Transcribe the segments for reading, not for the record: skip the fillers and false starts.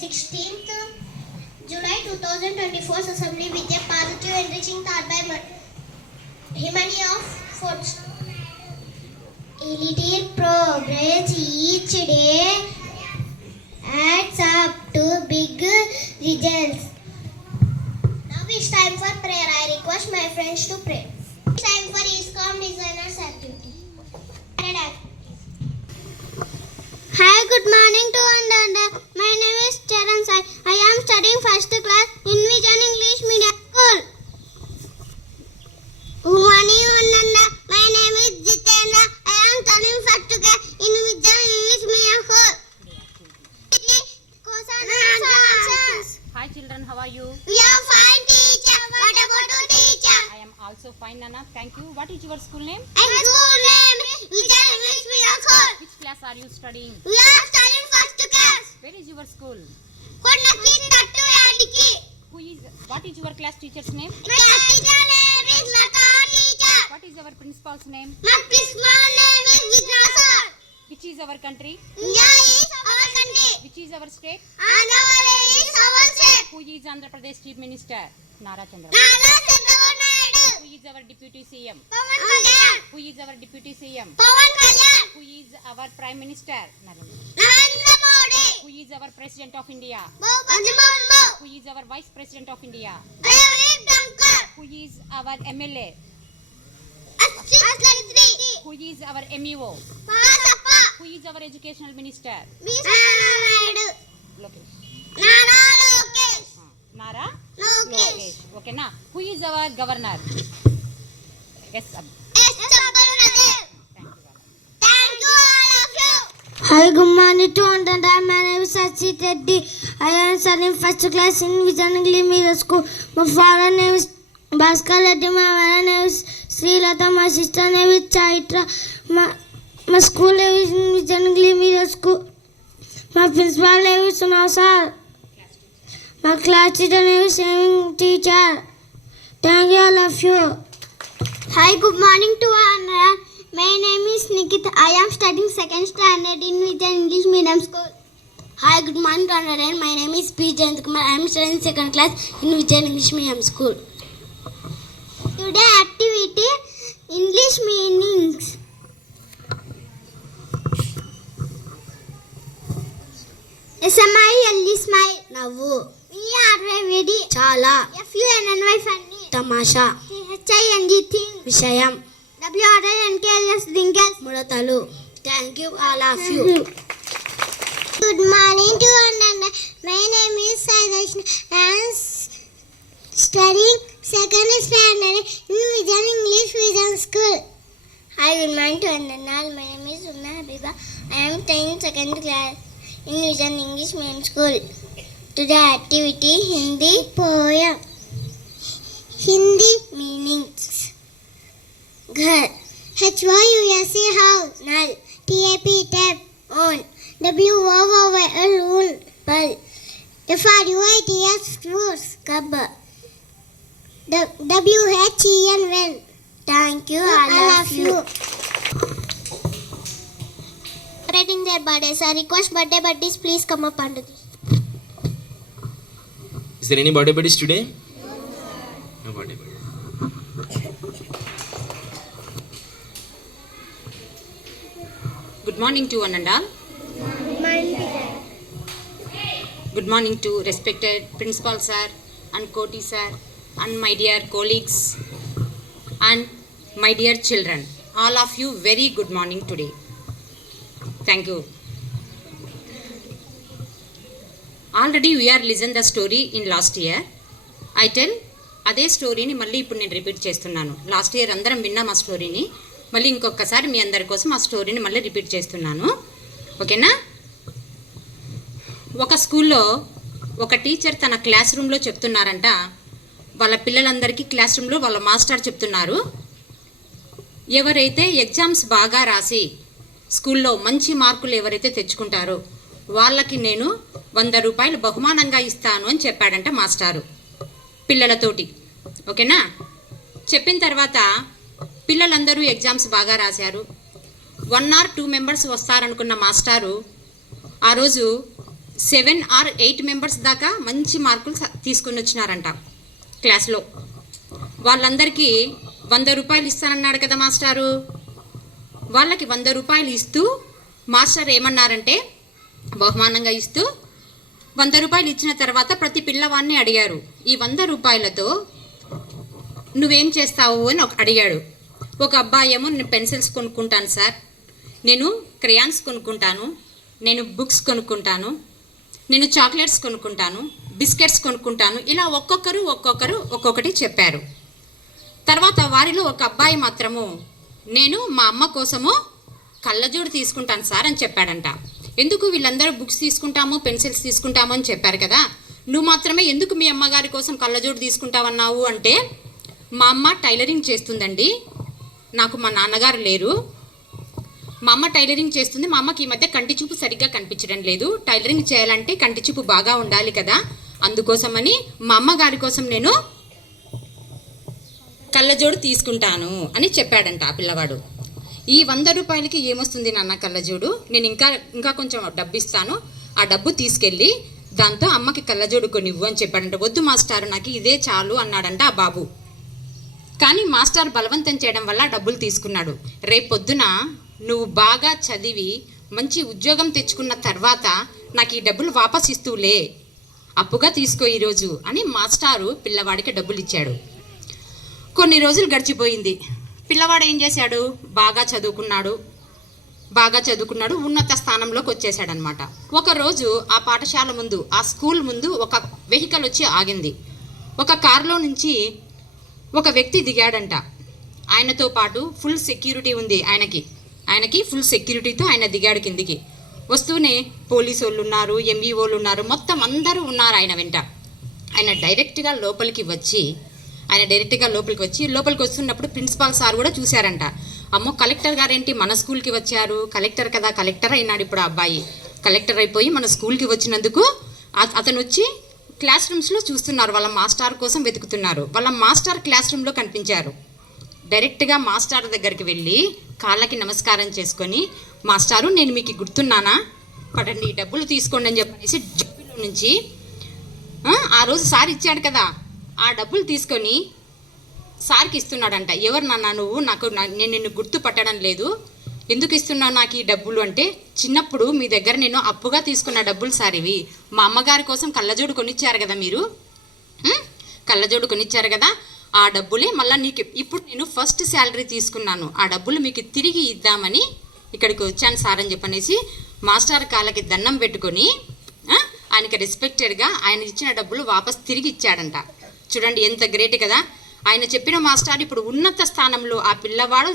16th July 2024 assembly with a positive enriching thought by Himani of 4th. A little progress each day adds up to big results. Now it's time for prayer. I request my friends to pray. It's time for ISKCON designers activity. Hi, good morning to all. My name is Charan Sai. I am studying first class in Vision English Medium School. Good morning, Ananda. My name is Jitendra. I am studying first class in Vision English Medium School. Hi children, how are you? We are fine, teacher. What about you, teacher? I am also fine, Nana. Thank you. What is your school name? My school name is Vision English Medium School. Which class are you studying? We are studying first class. Where is your school? Konnaki Tattu Yadiki. What is your class teacher's name? My class teacher name is Lata teacher. What is our principal's name? My principal name is Vijna sir. Which is our country? India is our country. Which is our state? Andhra Pradesh is our state. Who is Andhra Pradesh Chief Minister? Nara Chandrababu. Nara Chandrababu Naidu. Who is our Deputy CM? Pawan Kalyan. Who is our Deputy CM? Pawan Kalyan. Who is our Prime Minister? Narendra Modi. Who is our President of India? Draupadi Murmu. Who is our Vice President of India? Jagdeep Dhankar. Who is our MLA? Aslan Sri. Who is our MEO? Pasappa. Who is our Educational Minister? Naidu. Lokesh. Nara Lokesh. Nara Lokesh. Okay na. Who is our Governor? Yes. S. Chabbalnadev. Thank you. Thank you all of you. Hi, good morning to all. My name is Sachi Reddy. I am studying first class in Vision English Medium School. My father name is Bhaskar Reddy. My mother name is Sri Lata. My sister name is Chaitra. My school name is Vision English Medium School. My principal name is Sunal sir. My class teacher name is Saving teacher. Thank you all of you. Hi, good morning to all. My name is Nikita. I am studying second standard in Vision English Medium School. Hi, good morning to all. My name is P. Jayantkumar. I am studying second class in Vision English Medium School. Today activity English meanings. SMILE smile నవ్వు. VRY చాలా. FUNNY funny తమాషా. THING thing విషయం. WRNKLS wrinkles ముడతలు. Thank you all of you. Good morning to all. My name is Saidashna. I am studying second standard in Vision English Medium School. Hi, good morning to all. My name is Sunna Habiba. I am studying second class in Vision English Medium School. Today activity Hindi poem. Hindi meanings. घर HYUSE house null TAP tap on WOWL wool ball FRUITS fruits cub WHEN well. Thank you all of you. Celebrating their birthdays. I request birthday buddies please come up under this. Is there any birthday buddies today? No birthday buddies. Good morning to one and all. Good morning to respected Principal Sir and Koti Sir and my dear colleagues and my dear children. All of you very good morning today. Thank you. Already we are listened the story in last year. I tell అదే స్టోరీని మళ్ళీ ఇప్పుడు నేను రిపీట్ చేస్తున్నాను. Last year అందరం విన్నాం ఆ స్టోరీని. మళ్ళీ ఇంకొకసారి మీ అందరి కోసం ఆ స్టోరీని మళ్ళీ రిపీట్ చేస్తున్నాను. ఓకేనా? ఒక స్కూల్లో ఒక టీచర్ తన క్లాస్ రూమ్లో చెప్తున్నారంట. వాళ్ళ పిల్లలందరికీ క్లాస్ రూమ్లో వాళ్ళ మాస్టర్ చెప్తున్నారు, ఎవరైతే ఎగ్జామ్స్ బాగా రాసి స్కూల్లో మంచి మార్కులు ఎవరైతే తెచ్చుకుంటారో వాళ్ళకి నేను 100 రూపాయలు బహుమానంగా ఇస్తాను అని చెప్పాడంట మాస్టారు పిల్లలతోటి. ఓకేనా? చెప్పిన తర్వాత పిల్లలందరూ ఎగ్జామ్స్ బాగా రాశారు. 1 or 2 మెంబర్స్ వస్తారనుకున్న మాస్టారు ఆ రోజు 7 or 8 మెంబర్స్ దాకా మంచి మార్కులు తీసుకుని వచ్చినారంట క్లాస్లో. వాళ్ళందరికీ 100 రూపాయలు ఇస్తానన్నాడు కదా మాస్టారు. వాళ్ళకి 100 రూపాయలు ఇస్తూ మాస్టర్ ఏమన్నారంటే, బహుమానంగా ఇస్తూ 100 రూపాయలు ఇచ్చిన తర్వాత ప్రతి పిల్లవాడిని అడిగారు, ఈ 100 రూపాయలతో నువ్వేం చేస్తావు అని అడిగాడు. ఒక అబ్బాయి ఏమో, నేను పెన్సిల్స్ కొనుక్కుంటాను సార్, నేను క్రేయాన్స్ కొనుక్కుంటాను, నేను బుక్స్ కొనుక్కుంటాను, నేను చాక్లెట్స్ కొనుక్కుంటాను, బిస్కెట్స్ కొనుక్కుంటాను, ఇలా ఒక్కొక్కరు ఒక్కొక్కటి చెప్పారు. తర్వాత వారిలో ఒక అబ్బాయి మాత్రము, నేను మా అమ్మ కోసము కళ్ళజోడు తీసుకుంటాను సార్ అని చెప్పాడంట. ఎందుకు వీళ్ళందరూ బుక్స్ తీసుకుంటాము, పెన్సిల్స్ తీసుకుంటాము అని చెప్పారు కదా, నువ్వు మాత్రమే ఎందుకు మీ అమ్మగారి కోసం కళ్ళజోడు తీసుకుంటావన్నావు అంటే, మా అమ్మ టైలరింగ్ చేస్తుందండి, నాకు మా నాన్నగారు లేరు, మా అమ్మ టైలరింగ్ చేస్తుంది, మా అమ్మకి ఈ మధ్య కంటి చూపు సరిగ్గా కనిపించడం లేదు, టైలరింగ్ చేయాలంటే కంటి చూపు బాగా ఉండాలి కదా, అందుకోసమని మా అమ్మగారి కోసం నేను కళ్ళజోడు తీసుకుంటాను అని చెప్పాడంట ఆ పిల్లవాడు. ఈ 100 రూపాయలకి ఏమొస్తుంది నాన్న కళ్ళజోడు, నేను ఇంకా కొంచెం డబ్బు ఇస్తాను, ఆ డబ్బు తీసుకెళ్ళి దాంతో అమ్మకి కళ్ళజోడు కొనివ్వు అని చెప్పాడంట. వద్దు మాస్టారు, నాకు ఇదే చాలు అన్నాడంట ఆ బాబు. కానీ మాస్టర్ బలవంతం చేయడం వల్ల డబ్బులు తీసుకున్నాడు. రేపొద్దున నువ్వు బాగా చదివి మంచి ఉద్యోగం తెచ్చుకున్న తర్వాత నాకు ఈ డబ్బులు వాపస్ ఇస్తూలే, అప్పుగా తీసుకో ఈరోజు అని మాస్టారు పిల్లవాడికి డబ్బులు ఇచ్చాడు. కొన్ని రోజులు గడిచిపోయింది. పిల్లవాడు ఏం చేశాడు, బాగా చదువుకున్నాడు, ఉన్నత స్థానంలోకి వచ్చేసాడనమాట. ఒకరోజు ఆ పాఠశాల ముందు, ఆ స్కూల్ ముందు ఒక వెహికల్ వచ్చి ఆగింది. ఒక కారులో నుంచి ఒక వ్యక్తి దిగాడంట. ఆయనతో పాటు ఫుల్ సెక్యూరిటీ ఉంది, ఆయనకి ఫుల్ సెక్యూరిటీతో ఆయన దిగాడు కిందికి. వస్తూనే పోలీసు వాళ్ళు ఉన్నారు, ఎంఈఓలు ఉన్నారు, మొత్తం అందరూ ఉన్నారు ఆయన వెంట. ఆయన డైరెక్ట్గా లోపలికి వచ్చి లోపలికి వస్తున్నప్పుడు ప్రిన్సిపాల్ సార్ కూడా చూశారంట. అమ్మో, కలెక్టర్ గారేంటి మన స్కూల్కి వచ్చారు, కలెక్టర్ కదా, కలెక్టర్ అయినాడు ఇప్పుడు ఆ అబ్బాయి, కలెక్టర్ అయిపోయి మన స్కూల్కి వచ్చినందుకు అతను వచ్చి క్లాస్ రూమ్స్లో చూస్తున్నారు, వాళ్ళ మాస్టర్ కోసం వెతుకుతున్నారు. వాళ్ళ మాస్టర్ క్లాస్ రూమ్లో కనిపించారు. డైరెక్ట్గా మాస్టర్ దగ్గరికి వెళ్ళి కాళ్ళకి నమస్కారం చేసుకొని, మాస్టారు నేను మీకు గుర్తున్నానా, పడండి డబ్బులు తీసుకోండి అని చెప్పేసి జబ్బులో నుంచి ఆ రోజు సార్ ఇచ్చాడు కదా ఆ డబ్బులు తీసుకొని సార్కి ఇస్తున్నాడంట. ఎవరు నాన్న నువ్వు, నేను నిన్ను గుర్తుపట్టడం లేదు, ఎందుకు ఇస్తున్నావు నాకు ఈ డబ్బులు అంటే, చిన్నప్పుడు మీ దగ్గర నేను అప్పుగా తీసుకున్న డబ్బులు సార్ ఇవి, మా అమ్మగారి కోసం కళ్ళజోడు కొనిచ్చారు కదా మీరు, కళ్ళజోడు కొనిచ్చారు కదా, ఆ డబ్బులే మళ్ళీ నీకు ఇప్పుడు నేను ఫస్ట్ శాలరీ తీసుకున్నాను, ఆ డబ్బులు మీకు తిరిగి ఇద్దామని ఇక్కడికి వచ్చాను సార్ అని చెప్పనేసి మాస్టర్ కాళ్ళకి దండం పెట్టుకొని ఆయనకి రెస్పెక్టెడ్గా ఆయన ఇచ్చిన డబ్బులు వాపస్ తిరిగి ఇచ్చాడంట. చూడండి ఎంత గ్రేట్ కదా. ఆయన చెప్పిన మాస్టర్ ఇప్పుడు ఉన్నత స్థానంలో, ఆ పిల్లవాడు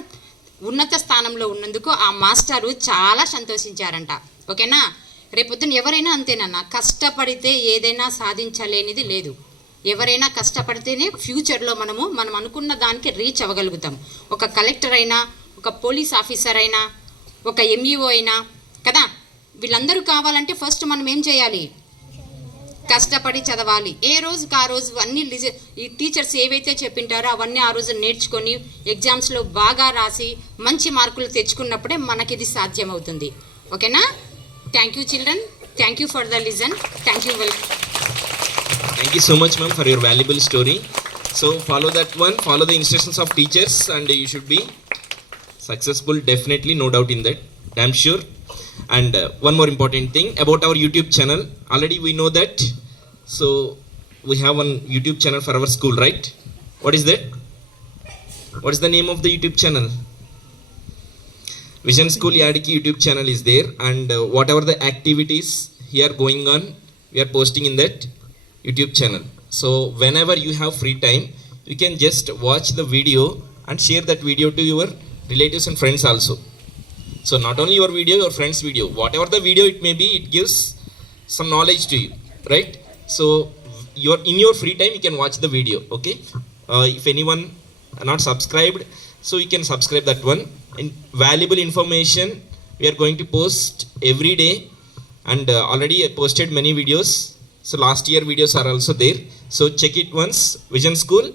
ఉన్నత స్థానంలో ఉన్నందుకు ఆ మాస్టారు చాలా సంతోషించారంట. ఓకేనా, రేపొద్దున ఎవరైనా అంతేనన్నా, కష్టపడితే ఏదైనా సాధించలేనిది లేదు. ఎవరైనా కష్టపడితేనే ఫ్యూచర్లో మనం అనుకున్న దానికి రీచ్ అవ్వగలుగుతాం. ఒక కలెక్టర్ అయినా, ఒక పోలీస్ ఆఫీసర్ అయినా, ఒక ఎంఈఓ అయినా కదా, వీళ్ళందరూ కావాలంటే ఫస్ట్ మనం ఏం చేయాలి, కష్టపడి చదవాలి. ఏ రోజుకి ఆ రోజు అన్ని ఈ టీచర్స్ ఏవైతే చెప్పింటారో అవన్నీ ఆ రోజు నేర్చుకొని ఎగ్జామ్స్లో బాగా రాసి మంచి మార్కులు తెచ్చుకున్నప్పుడే మనకి ఇది సాధ్యమవుతుంది. ఓకేనా, thank you children, thank you for the listen, thank you welcome. Thank you so much, ma'am, for your valuable story. So follow that one, follow the instructions of teachers, and you should be successful, definitely, no doubt in that, damn sure. And one more important thing about our YouTube channel, already we know that, so we have one YouTube channel for our school, right? What is that? What is the name of the YouTube channel? Vision School Yadiki YouTube channel is there, and whatever the activities here going on, we are posting in that YouTube channel. So whenever you have free time, you can just watch the video and share that video to your relatives and friends also. So not only your video, your friends video, whatever the video it may be, it gives some knowledge to you, right? So in your free time you can watch the video. Okay, if anyone not subscribed, so you can subscribe that one. And valuable information we are going to post every day, and already I posted many videos. So last year videos are also there. So check it once. Vision School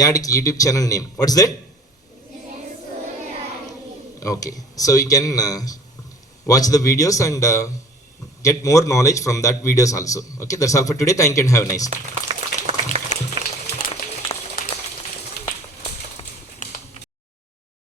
Yadiki YouTube channel name. What's that? Vision School Yadiki. Okay. So you can watch the videos and get more knowledge from that videos also. Okay, that's all for today. Thank you and have a nice day.